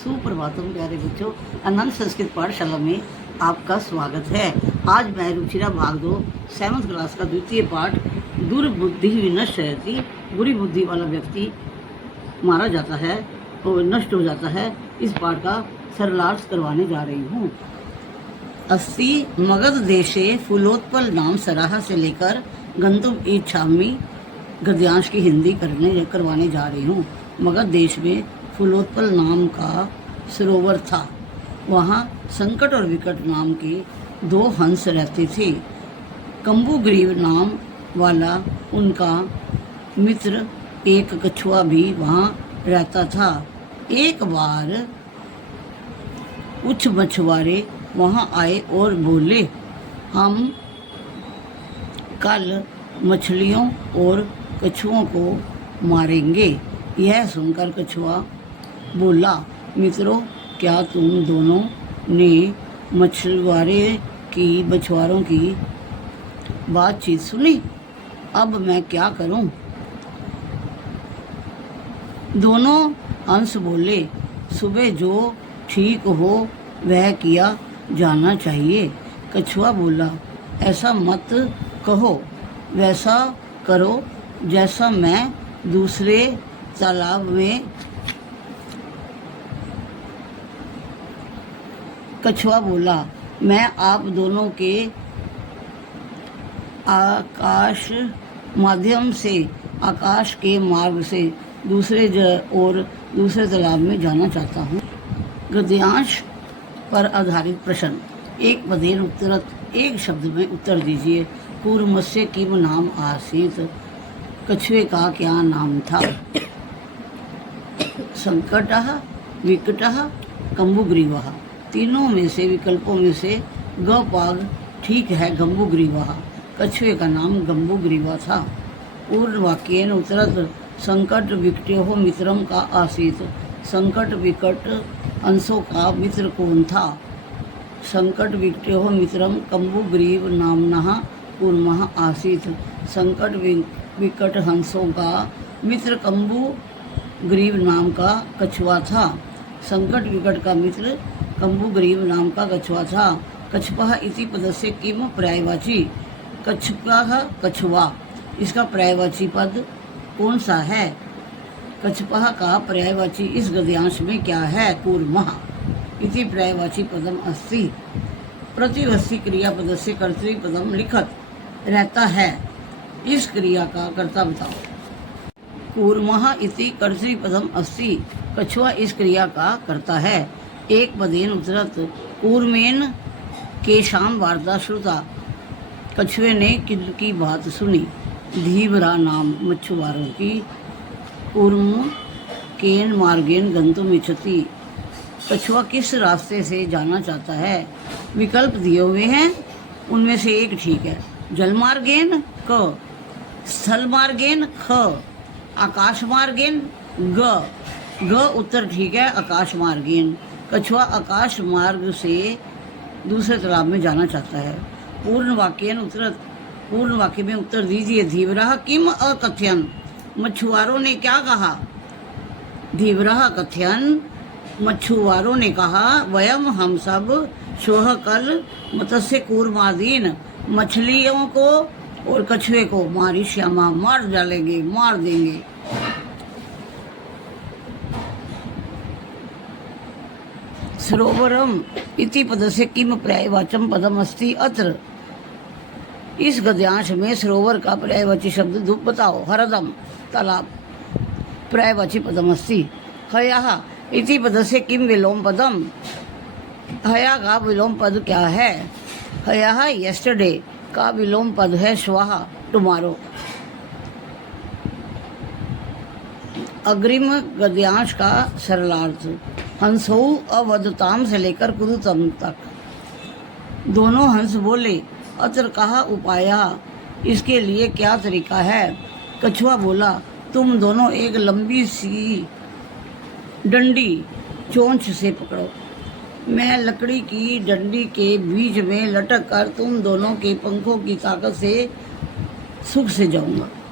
सुप्रभातम प्यारे बच्चों, आनंद संस्कृत पाठशाला में आपका स्वागत है। आज मैं रुचिरा भाग 2 7th क्लास का द्वितीय पाठ दुर्बुद्धि विनष्ट रहती, बुरी बुद्धि वाला व्यक्ति मारा जाता है और नष्ट हो जाता है, इस पाठ का सरलार्थ करवाने जा रही हूँ। अस्ति मगध देशे फूलोत्पल नाम सराह से लेकर गंतुम इच्छामि गद्यांश की हिंदी करवाने जा रही हूँ। मगध देश में फूलोत्पल नाम का सरोवर था। वहाँ संकट और विकट नाम के 2 हंस रहते थे। कंबुग्रीव नाम वाला उनका मित्र एक कछुआ भी वहाँ रहता था। एक बार कुछ मछुआरे वहाँ आए और बोले, हम कल मछलियों और कछुओं को मारेंगे। यह सुनकर कछुआ बोला, मित्रों, क्या तुम दोनों ने मछुआरों की बातचीत सुनी? अब मैं क्या करूं? दोनों हंस बोले, सुबह जो ठीक हो वह किया जाना चाहिए। कछुआ बोला, ऐसा मत कहो, वैसा करो जैसा मैं दूसरे तालाब में। कछुआ बोला, मैं आप दोनों के आकाश के मार्ग से दूसरे तालाब में जाना चाहता हूँ। गद्यांश पर आधारित प्रश्न। एक पदेन उत्तरत, एक शब्द में उत्तर दीजिए। कूर्मस्य किम नाम आसीत, कछुए का क्या नाम था? संकटः, विकटः, कंबुग्रीवः। तीनों में से विकल्पों में से ग पाग ठीक है, गंबुग्रीवः। कछुए का नाम गंबुग्रीवा था। पूर्ण वाक्येन उत्तरत, संकट विकटयोः मित्रम का आसीत। संकट विकट अंशों का मित्र कौन था? संकट विकटयोः मित्रम कंबुग्रीव नामनः कूर्मः आसीत। संकट विकट हंसों का मित्र कंबुग्रीव नाम का कछुआ था। संकट विकट का मित्र कंबुग्रीव नाम का कछुआ था। कछपः इति पदस्य किम पर्यायवाची? कछपः कछुआ, इसका पर्यायवाची पद कौन सा है? कछपः का पर्यायवाची इस गद्यांश में क्या है? कूर्मः इति पर्यायवाची पदम अस्ति। प्रतिवस्ती क्रियापदस्य कर्तृपदम लिखत रहता है, इस क्रिया का कर्ता बताओ। कूर्मः इति कर्तृपदम अस्ति। कछुआ इस क्रिया का कर्ता है। एक पदेन उत्तरत, कूर्मेन केशाम वार्ता श्रुता। कछुए ने किनकी बात सुनी? धीवरा नाम मछुआरों की। कूर्म केन मार्गेन गंतुम इच्छति। कछुआ किस रास्ते से जाना चाहता है? विकल्प दिए हुए हैं, उनमें से एक ठीक है। जल मार्गेन क, स्थल मार्गेन ख, आकाश मार्गेन ग उत्तर ठीक है, आकाश मार्गेन। कछुआ आकाश मार्ग से दूसरे तालाब में जाना चाहता है। पूर्ण वाक्येन उत्तरत, पूर्ण वाक्य में उत्तर दीजिए। धीवरः किम अकथयन, मछुआरों ने क्या कहा? धीवरः कथयन, मछुआरों ने कहा, वयम हम सब श्वः कल मत्स्य कूर्मादीन, मछलियों को और कछुए को मारिष्यामा, मार डालेंगे, मार देंगे। सरोवरम इति पदस्य किम पर्यायवाचम पदम अस्ति अत्र। इस गद्यांश में सरोवर का पर्यायवाची शब्द बताओ। हरदम तालाब पर्यायवाची पदम अस्ति। हयः इति पदस्य किम विलोम पदम। हया का विलोम पद क्या है? हयः यस्टरडे का विलोम पद है श्वः, टुमारो। अग्रिम गद्यांश का सरलार्थ। हंसौ अवधताम से लेकर कुरुतम तक। दोनों हंस बोले, अत्र कहा उपाय, इसके लिए क्या तरीका है? कछुआ बोला, तुम दोनों एक लंबी सी डंडी चोंच से पकड़ो। मैं लकड़ी की डंडी के बीच में लटक कर तुम दोनों के पंखों की ताकत से सुख से जाऊंगा।